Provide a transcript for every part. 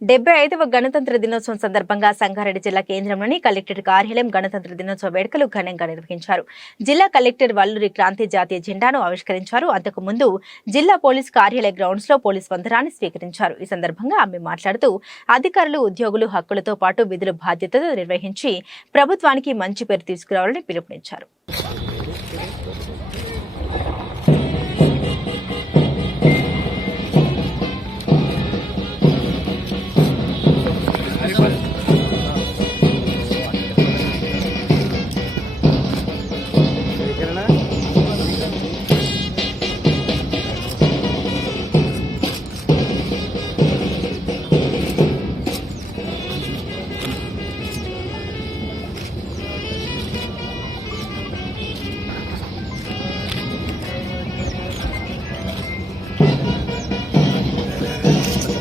డెబ్బై ఐదవ గణతంత్ర దినోత్సవం సందర్భంగా సంగారెడ్డి జిల్లా కేంద్రంలోని కలెక్టర్ కార్యాలయం గణతంత్ర దినోత్సవ వేడుకలు ఘనంగా నిర్వహించారు. జిల్లా కలెక్టర్ వల్లూరి క్రాంతి జాతీయ జెండాను ఆవిష్కరించారు. అంతకు ముందు జిల్లా పోలీస్ కార్యాలయ గ్రౌండ్స్లో పోలీస్ వందనాన్ని స్వీకరించారు. ఈ సందర్భంగా ఆమె మాట్లాడుతూ అధికారులు ఉద్యోగులు హక్కులతో పాటు విధులు బాధ్యతలు నిర్వహించి ప్రభుత్వానికి మంచి పేరు తీసుకురావాలని పిలుపునిచ్చారు.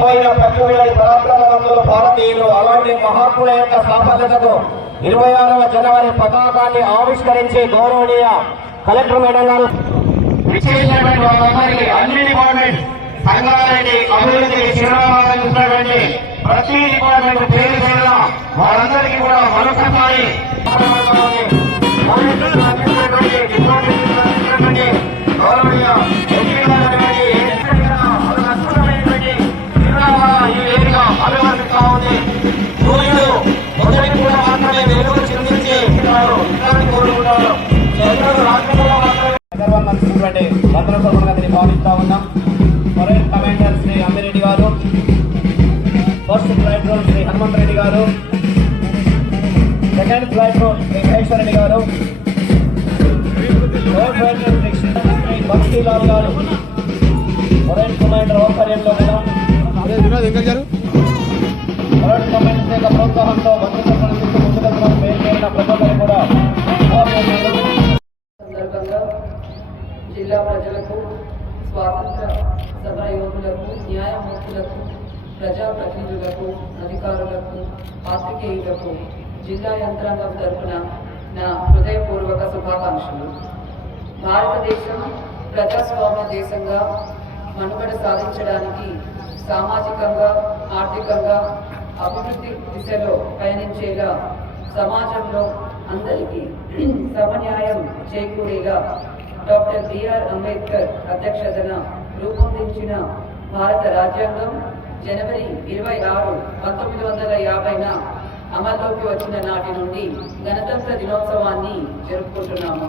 పోయిన ప్రతి పరాక్రమంలో భారతీయులు అలాంటి మహాత్ముల యొక్క సాఫల్యతకు ఇరవై ఆరవ జనవరి పతాకాన్ని ఆవిష్కరించి గౌరవనీయ కలెక్టర్ మేడం గారు అన్ని డిపార్ట్మెంట్ అభివృద్ధికి ప్రతి డిపార్ట్మెంట్ పేరు పేరున వారందరికీ కూడా మరొకసారి గౌరవనీయ ఎంపీ గారైనటువంటి ఈ మొదటి మాత్రమే భావిస్తా ఉన్నాం. ఫొరెస్ట్ commander Shri Ammireddy garu first flight roll Shri Hanumanth Reddy garu. Second flight roll Shri Maheshwara Reddy garu. Third flight roll Shri Shri Bhaktilal garu. Forest commander ఆధ్వర్యంలో కూడా. ఫొరెస్ట్ కమాండర్ యొక్క ప్రోత్సాహంతో భద్రత పరిస్థితి కూడా జిల్లా ప్రజలకు స్వాతంత్ర సమరయోధులకు న్యాయమూర్తులకు ప్రజాప్రతినిధులకు అధికారులకు పాత్రికేయులకు జిల్లా యంత్రాంగం తరపున నా హృదయపూర్వక శుభాకాంక్షలు. భారతదేశం ప్రజాస్వామ్య దేశంగా మనుగడ సాధించడానికి సామాజికంగా ఆర్థికంగా అభివృద్ధి దిశలో పయనించేలా సమాజంలో అందరికీ సమన్యాయం చేకూరేలా డాక్టర్ బిఆర్ అంబేద్కర్ అధ్యక్షతన రూపొందించిన భారత రాజ్యాంగం జనవరి ఇరవై ఆరు పంతొమ్మిది వందల యాభైన అమల్లోకి వచ్చిన నాటి నుండి గణతంత్ర దినోత్సవాన్ని జరుపుకుంటున్నాము.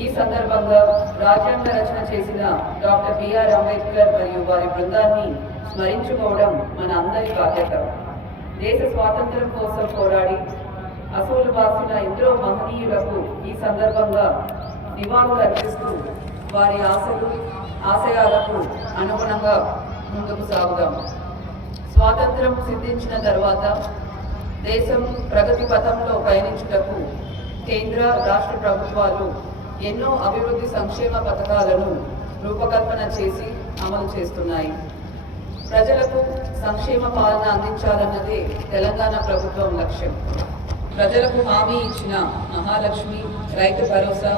ఈ సందర్భంగా రాజ్యాంగ రచన చేసిన డాక్టర్ బిఆర్ అంబేద్కర్ మరియు వారి బృందాన్ని స్మరించుకోవడం మన అందరి బాధ్యత. దేశ స్వాతంత్రం కోసం పోరాడి అసూలు బాసిన ఎందరో మహనీయులకు ఈ సందర్భంగా నివాళులు అర్పిస్తూ వారి ఆశలు ఆశయాలకు అనుగుణంగా ముందుకు సాగుదాం. స్వాతంత్రం సిద్ధించిన తర్వాత దేశం ప్రగతి పథంలో పయనించుటకు కేంద్ర రాష్ట్ర ప్రభుత్వాలు ఎన్నో అభివృద్ధి సంక్షేమ పథకాలను రూపకల్పన చేసి అమలు చేస్తున్నాయి. ప్రజలకు సంక్షేమ పాలన అందించాలన్నదే తెలంగాణ ప్రభుత్వం లక్ష్యం. ప్రజలకు హామీ ఇచ్చిన మహాలక్ష్మి రైతు భరోసా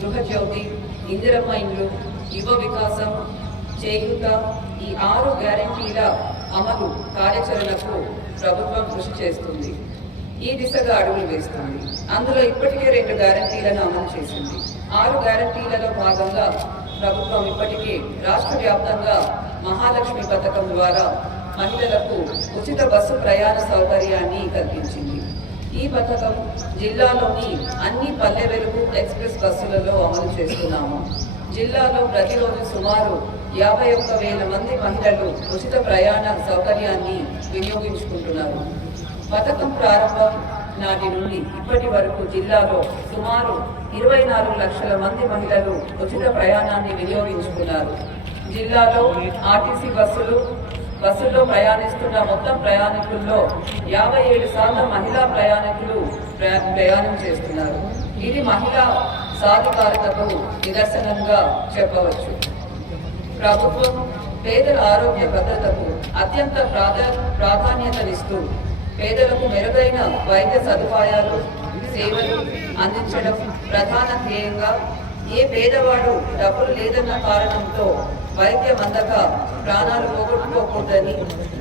గృహజ్యోతి ఇందిరమ్మ ఇండ్లు యువ వికాసం చేయూత ఈ ఆరు గ్యారంటీల అమలు కార్యాచరణకు ప్రభుత్వం కృషి చేస్తుంది. ఈ దిశగా అడుగులు వేస్తుంది. అందులో ఇప్పటికే రెండు గ్యారంటీలను అమలు చేసింది. ఆరు గ్యారంటీలలో భాగంగా ప్రభుత్వం ఇప్పటికే రాష్ట్ర వ్యాప్తంగా మహాలక్ష్మి పథకం ద్వారా మహిళలకు ఉచిత బస్సు ప్రయాణ సౌకర్యాన్ని కల్పించింది. ఈ పథకం జిల్లాలోని అన్ని పల్లె వెలుగు ఎక్స్ప్రెస్ బస్సులలో అమలు చేస్తున్నాము. జిల్లాలో ప్రతిరోజు సుమారు యాభై ఒక్క వేల మంది మహిళలు ఉచిత ప్రయాణ సౌకర్యాన్ని వినియోగించుకుంటున్నారు. పథకం ప్రారంభం నాటి నుండి ఇప్పటి వరకు జిల్లాలో సుమారు ఇరవై నాలుగు లక్షల మంది మహిళలు ఉచిత ప్రయాణాన్ని వినియోగించుకున్నారు. జిల్లాలో ఆర్టీసీ బస్సులు బస్సుల్లో ప్రయాణిస్తున్న మొత్తం ప్రయాణికుల్లో యాభై ఏడు శాతం మహిళా ప్రయాణికులు ప్రయా- ప్రయాణం చేస్తున్నారు. ఇది మహిళా సాధికారతకు నిదర్శనంగా చెప్పవచ్చు. ప్రభుత్వం పేదల ఆరోగ్య భద్రతకు అత్యంత ప్రాధా ప్రాధాన్యతనిస్తూ పేదలకు మెరుగైన వైద్య సదుపాయాలు సేవలు అందించడం ప్రధాన ధ్యేయంగా ఏ పేదవాడు డబ్బులు లేదన్న కారణంతో వైద్యం అందక ప్రాణాలు పోగొట్టుకోకూడదని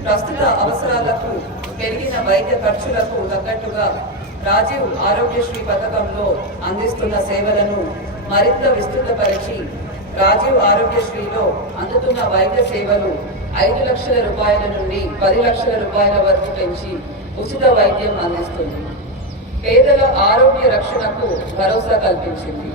ప్రస్తుత అవసరాలకు పెరిగిన వైద్య ఖర్చులకు తగ్గట్టుగా రాజీవ్ ఆరోగ్యశ్రీ పథకంలో అందిస్తున్న సేవలను మరింత విస్తృతపరిచి రాజీవ్ ఆరోగ్యశ్రీలో అందుతున్న వైద్య సేవలు ఐదు లక్షల రూపాయల నుండి పది లక్షల రూపాయల వరకు పెంచి ఉచిత వైద్యం అందిస్తుంది. పేదల ఆరోగ్య రక్షణకు భరోసా కల్పించింది.